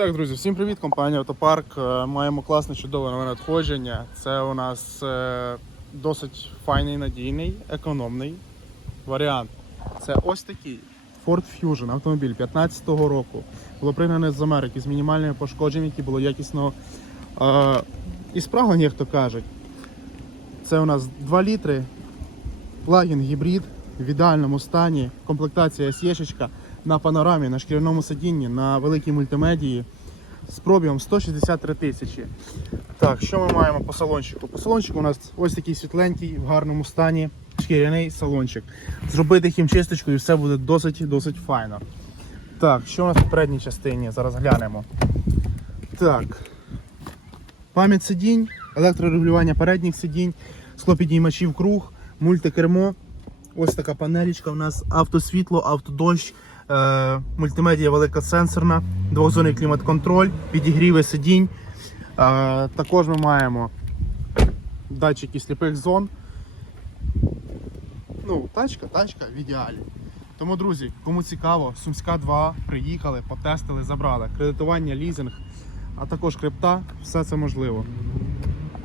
Так, друзі, всім привіт, компанія Автопарк. Е, Маємо класне чудове нове надходження. Це у нас е, досить файний, надійний, економний варіант. Це ось такий Ford Fusion автомобіль 15-го року. Було пригнане з Америки з мінімальними пошкодженнями, які було якісно е, і спраглені, як то кажуть. Це у нас 2 літри, плагін гібрид в ідеальному стані, комплектація SE на панорамі, на шкіряному сидінні, на великій мультимедії з пробігом 163 тисячі. Так, що ми маємо по салончику? По салончику у нас ось такий світленький, в гарному стані, шкіряний салончик. Зробити хімчисточку і все буде досить досить файно. Так, що у нас в передній частині? Зараз глянемо. Так. Пам'ять сидінь, електрорегулювання передніх сидінь, склопідіймачів круг, мультикермо. Ось така панелічка у нас автосвітло, автодощ, мультимедія велика сенсорна, двохзонний клімат-контроль, підігріви сидінь. Е, також ми маємо датчики сліпих зон. Ну, тачка, тачка в ідеалі. Тому, друзі, кому цікаво, Сумська 2 приїхали, потестили, забрали. Кредитування, лізинг, а також крипта, все це можливо.